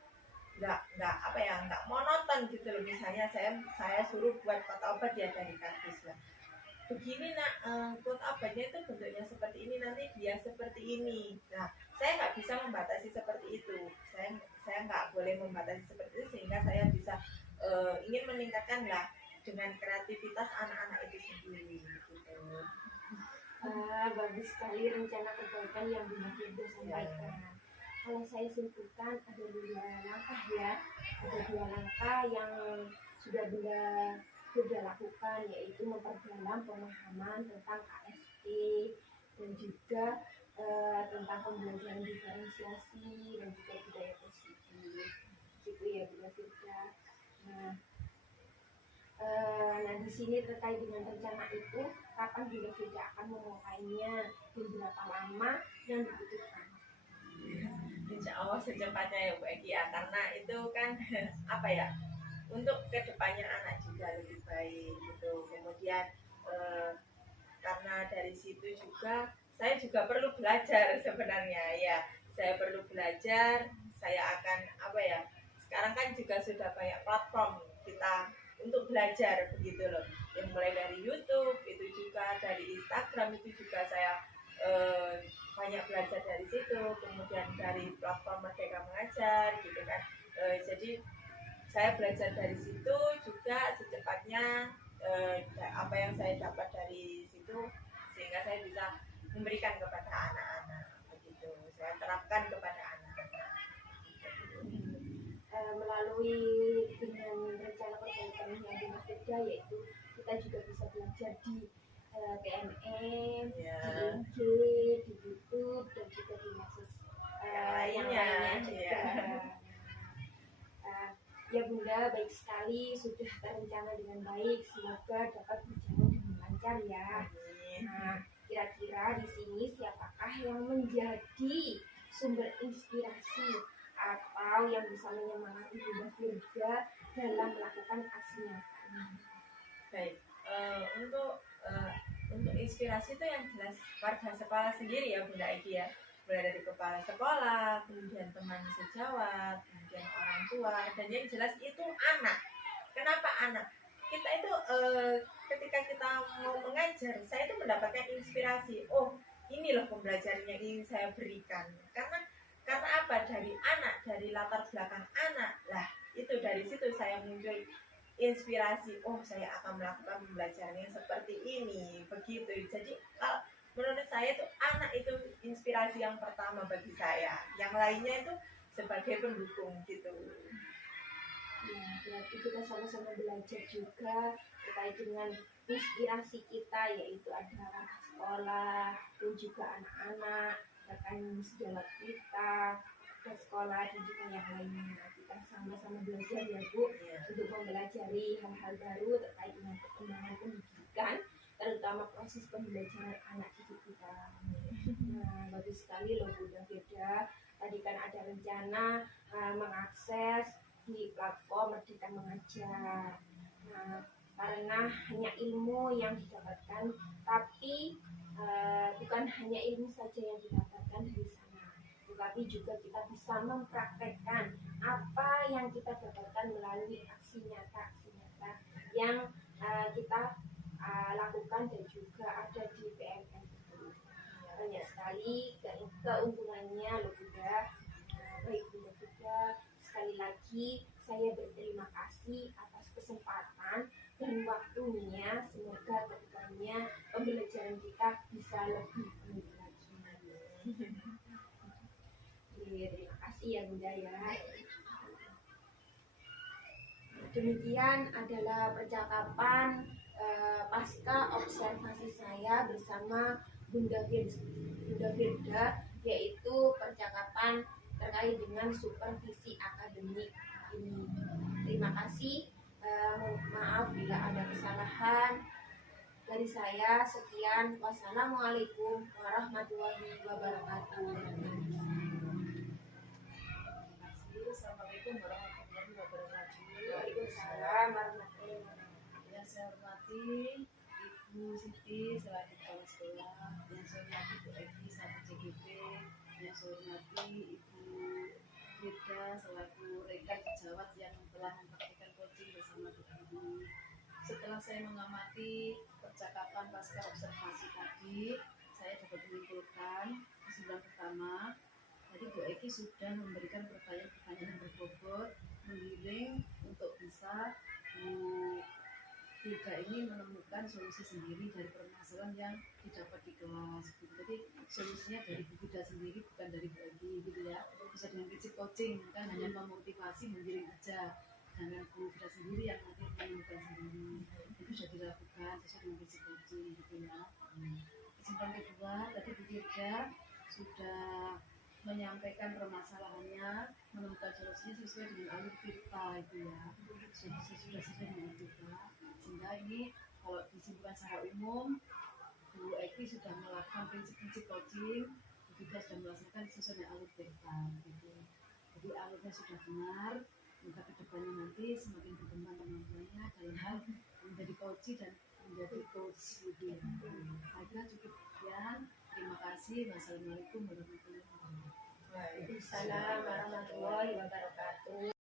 nggak monoton gitu loh. Misalnya saya suruh buat kotak obat dia dari kardus lah, begini nak, kotak obatnya itu bentuknya seperti ini, nanti dia seperti ini. Nah, saya nggak bisa membatasi seperti itu, saya nggak boleh membatasi seperti itu, sehingga saya bisa ingin meningkatkan lah dengan kreativitas anak-anak itu sendiri gitu. Bagus sekali rencana perbaikan yang Bunda Fida sampaikan. Kalau saya simpulkan ada 2 langkah ya, ada 2 langkah yang sudah Bunda Fida lakukan, yaitu memperdalam pemahaman tentang KST dan juga tentang pembelajaran diferensiasi dan juga budaya positif, gitu ya Bunda Fida. Nah, di sini terkait dengan rencana itu, kapan Bunda Fida akan memulainya dan berapa lama yang dibutuhkan? Insya Allah secepatnya ya Bu Eki ya, karena itu kan untuk kedepannya anak juga lebih baik gitu. Kemudian karena dari situ juga saya juga perlu belajar sebenarnya ya. Saya perlu belajar, saya akan sekarang kan juga sudah banyak platform kita untuk belajar begitu loh. Yang mulai dari YouTube, itu juga dari Instagram, itu juga saya banyak belajar dari situ, kemudian dari platform Merdeka Mengajar gitu kan. Jadi saya belajar dari situ juga secepatnya, apa yang saya dapat dari situ sehingga saya bisa memberikan kepada anak-anak begitu, saya terapkan kepada anak-anak. Melalui dengan rencana perbaikan yang Bunda Fida, yaitu kita juga bisa belajar di PMM, Ya. di IG, di YouTube, dan juga di medsos yang Lainnya, lainnya juga. ya. Ya Bunda, baik sekali, sudah terencana dengan baik, semoga dapat berjalan dengan lancar ya. Amin. Nah, kira-kira di sini siapakah yang menjadi sumber inspirasi atau yang bisa menyemangati Bunda Firda dalam melakukan aksi nyata ini? Baik, untuk inspirasi itu yang jelas warga sekolah sendiri ya Bunda Egi ya, mulai dari kepala sekolah, kemudian teman sejawat, kemudian orang tua, dan yang jelas itu anak. Kenapa anak? Kita itu ketika kita mau mengajar, saya itu mendapatkan inspirasi. Oh, ini loh pembelajaran yang ingin saya berikan. Karena apa? Dari anak, dari latar belakang anak. Lah, itu dari situ saya muncul inspirasi. Oh, saya akan melakukan pembelajaran yang seperti ini, begitu. Jadi kalau menurut saya itu anak itu inspirasi yang pertama bagi saya. Yang lainnya itu sebagai pendukung gitu. Ya, berarti kita sama-sama belajar juga terkait dengan inspirasi kita, yaitu ada anak sekolah dan juga anak-anak, rekan sejawat kita, dan sekolah dan juga yang lainnya. Kita sama-sama belajar ya Bu, untuk mempelajari hal-hal baru terkait dengan perkembangan pendidikan, terutama proses pembelajaran anak didik kita. Nah, bagus sekali loh Bunda Firda. Tadi kan ada rencana mengakses di platform Merdeka Mengajar. Nah, karena hanya ilmu yang didapatkan, tapi bukan hanya ilmu saja yang didapatkan dari sana, tetapi juga kita bisa mempraktekkan apa yang kita dapatkan melalui aksi nyata yang kita lakukan dan juga ada di PMM itu. Banyak sekali keuntungannya loh Bunda. Baik Bunda Firda, sekali lagi saya berterima kasih atas kesempatan dan waktunya. Semoga kedepannya pembelajaran kita bisa lebih baik lagi. Terima kasih ya Bunda ya. Demikian adalah percakapan pasca observasi saya bersama Bunda Firda, yaitu percakapan terkait dengan supervisi akademik ini. Terima kasih. Maaf bila ada kesalahan dari saya. Sekian. Wassalamualaikum warahmatullahi wabarakatuh. Assalamualaikum warahmatullahi wabarakatuh. Waalaikumsalam warahmatullahi wabarakatuh. Yang saya hormati Ibu Siti selaku kepala sekolah, yang saya hormati Bu Egi selaku CGP, yang saya hormati Ibu Firda selaku rekan sejawat yang telah mempraktikkan coaching bersama dengan ini. Setelah saya mengamati percakapan pasca observasi tadi, saya dapat menyimpulkan kesimpulan pertama. Tadi Bu Eki sudah memberikan pertanyaan-pertanyaan yang berbobot, menggiring untuk bisa Bu Firda ini menemukan solusi sendiri dari permasalahan yang didapat di kelas. Jadi solusinya dari Bu Firda sendiri, bukan dari Bu Eki gitu ya. Bisa dengan prinsip coaching, kan hanya memotivasi, menggiring aja. Dengan Bu Firda sendiri yang nanti menemukan sendiri. Itu sudah dilakukan sesuai dengan prinsip coaching gitu ya. Kesimpulan kedua, tadi Bu Firda sudah menyampaikan permasalahannya, menemukan solusinya sesuai dengan alur cerita itu ya, sudah sesuai dengan cerita. Sehingga ini kalau disimpulkan secara umum, Bu Eki sudah melakukan prinsip-prinsip coaching, juga sudah melaksanakan sesuai dengan alur cerita gitu. Jadi alurnya sudah benar, maka kedepannya nanti semakin berkembang kemampuannya dalam hal menjadi coach dan menjadi coach gitu ya. Saya kira cukup sekian. Terima kasih. Wassalamualaikum warahmatullahi wabarakatuh. Waalaikumsalam warahmatullahi wabarakatuh.